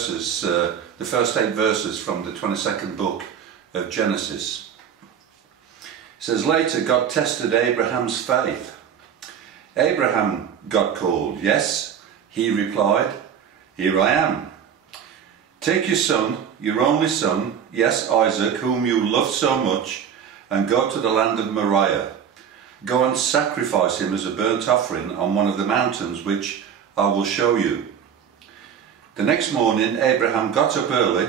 verses, the first 8 verses from the 22nd book of Genesis. It says, later God tested Abraham's faith. Abraham, God called. Yes, he replied, here I am. Take your son, your only son, yes, Isaac, whom you love so much, and go to the land of Moriah. Go and sacrifice him as a burnt offering on one of the mountains which I will show you. The next morning Abraham got up early.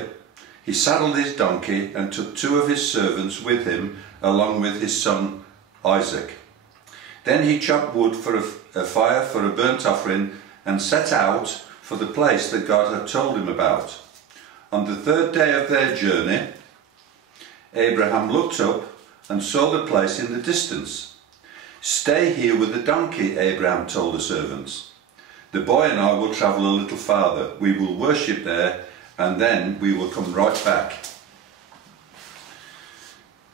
He saddled his donkey and took 2 of his servants with him along with his son Isaac. Then he chopped wood for a fire for a burnt offering and set out for the place that God had told him about. On the 3rd day of their journey, Abraham looked up and saw the place in the distance. Stay here with the donkey, Abraham told the servants. The boy and I will travel a little farther. We will worship there and then we will come right back.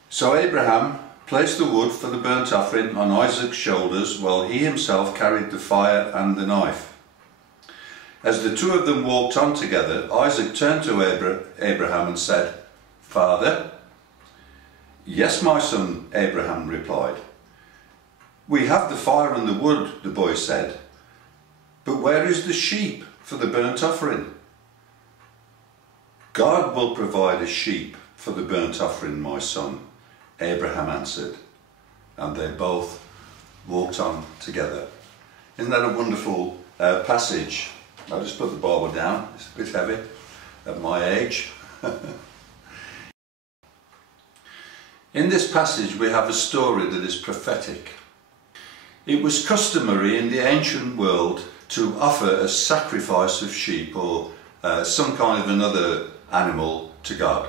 So Abraham placed the wood for the burnt offering on Isaac's shoulders while he himself carried the fire and the knife. As the 2 of them walked on together, Isaac turned to Abraham and said, Father? Yes, my son, Abraham replied. We have the fire and the wood, the boy said. But where is the sheep for the burnt offering? God will provide a sheep for the burnt offering, my son, Abraham answered. And they both walked on together. Isn't that a wonderful passage? I'll just put the Bible down, it's a bit heavy at my age. In this passage we have a story that is prophetic. It was customary in the ancient world to offer a sacrifice of sheep or some kind of another animal to God.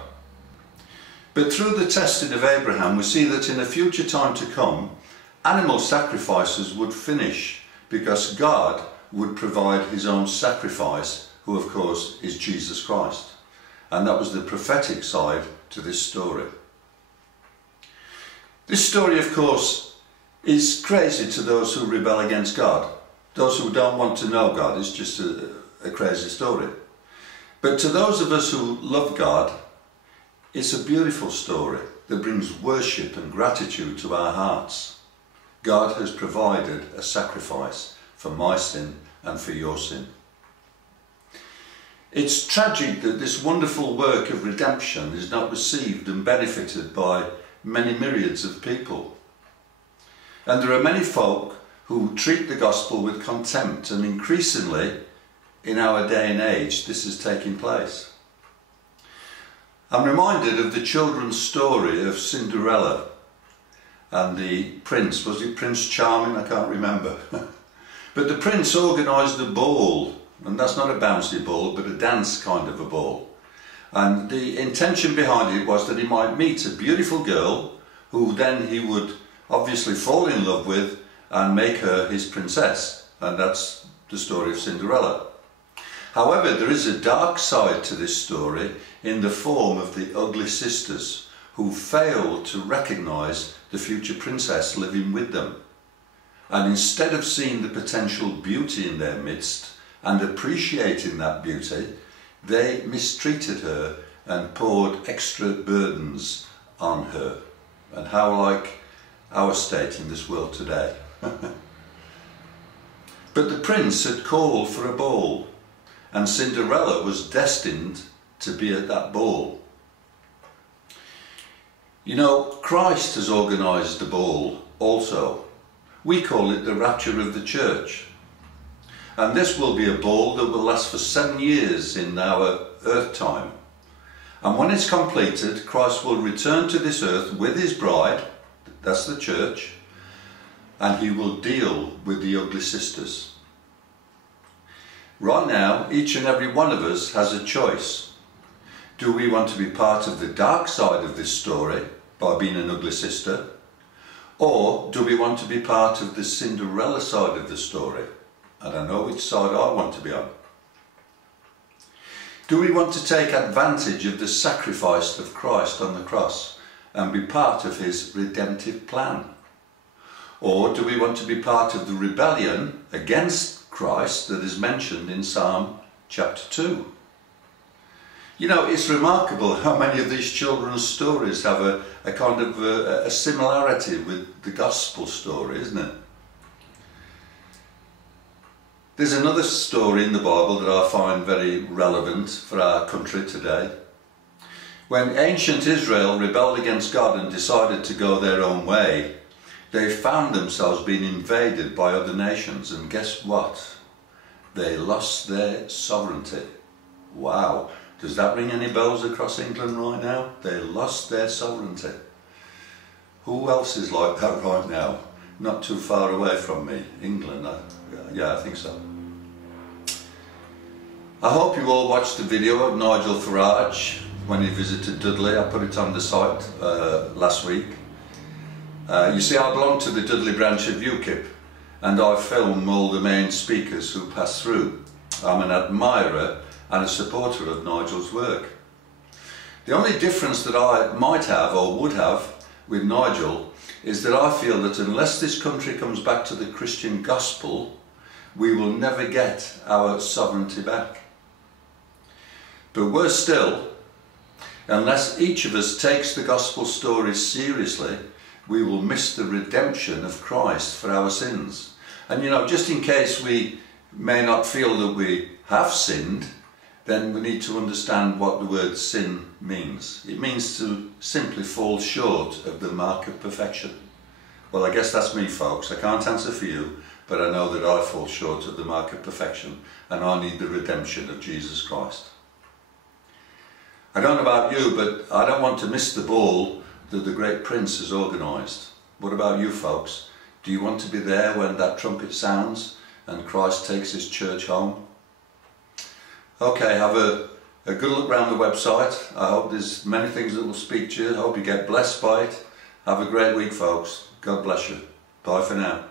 But through the testing of Abraham we see that in a future time to come animal sacrifices would finish because God would provide his own sacrifice, who of course is Jesus Christ. And that was the prophetic side to this story. This story of course is crazy to those who rebel against God. Those who don't want to know God, it's just a crazy story. But to those of us who love God, it's a beautiful story that brings worship and gratitude to our hearts. God has provided a sacrifice for my sin and for your sin. It's tragic that this wonderful work of redemption is not received and benefited by many myriads of people. And there are many folk who treat the gospel with contempt, and increasingly in our day and age this is taking place. I'm reminded of the children's story of Cinderella and the prince. Was it Prince Charming? I can't remember. But the prince organised a ball, and that's not a bouncy ball but a dance kind of a ball. And the intention behind it was that he might meet a beautiful girl who then he would obviously fall in love with and make her his princess. And that's the story of Cinderella. However, there is a dark side to this story in the form of the ugly sisters who failed to recognise the future princess living with them. And instead of seeing the potential beauty in their midst and appreciating that beauty, they mistreated her and poured extra burdens on her. And how like our state in this world today. But the prince had called for a ball, and Cinderella was destined to be at that ball. You know, Christ has organised the ball also. We call it the rapture of the church. And this will be a ball that will last for 7 years in our earth time. And when it's completed, Christ will return to this earth with his bride, that's the church, and he will deal with the ugly sisters. Right now, each and every one of us has a choice. Do we want to be part of the dark side of this story by being an ugly sister? Or do we want to be part of the Cinderella side of the story? And I know which side I want to be on. Do we want to take advantage of the sacrifice of Christ on the cross and be part of his redemptive plan? Or do we want to be part of the rebellion against Christ that is mentioned in Psalm chapter 2? You know, it's remarkable how many of these children's stories have a kind of a similarity with the gospel story, isn't it? There's another story in the Bible that I find very relevant for our country today. When ancient Israel rebelled against God and decided to go their own way, they found themselves being invaded by other nations, and guess what? They lost their sovereignty. Wow, does that ring any bells across England right now? They lost their sovereignty. Who else is like that right now? Not too far away from me, England. Yeah, I think so. I hope you all watched the video of Nigel Farage when he visited Dudley. I put it on the site last week. You see, I belong to the Dudley branch of UKIP, and I film all the main speakers who pass through. I'm an admirer and a supporter of Nigel's work. The only difference that I might have or would have with Nigel is that I feel that unless this country comes back to the Christian gospel, we will never get our sovereignty back. But worse still, unless each of us takes the gospel story seriously, we will miss the redemption of Christ for our sins. And you know, just in case we may not feel that we have sinned, then we need to understand what the word sin means. It means to simply fall short of the mark of perfection. Well, I guess that's me, folks. I can't answer for you, but I know that I fall short of the mark of perfection, and I need the redemption of Jesus Christ. I don't know about you, but I don't want to miss the ball that the great Prince has organised. What about you, folks? Do you want to be there when that trumpet sounds and Christ takes his church home? Okay, have a good look around the website. I hope there's many things that will speak to you. I hope you get blessed by it. Have a great week, folks. God bless you. Bye for now.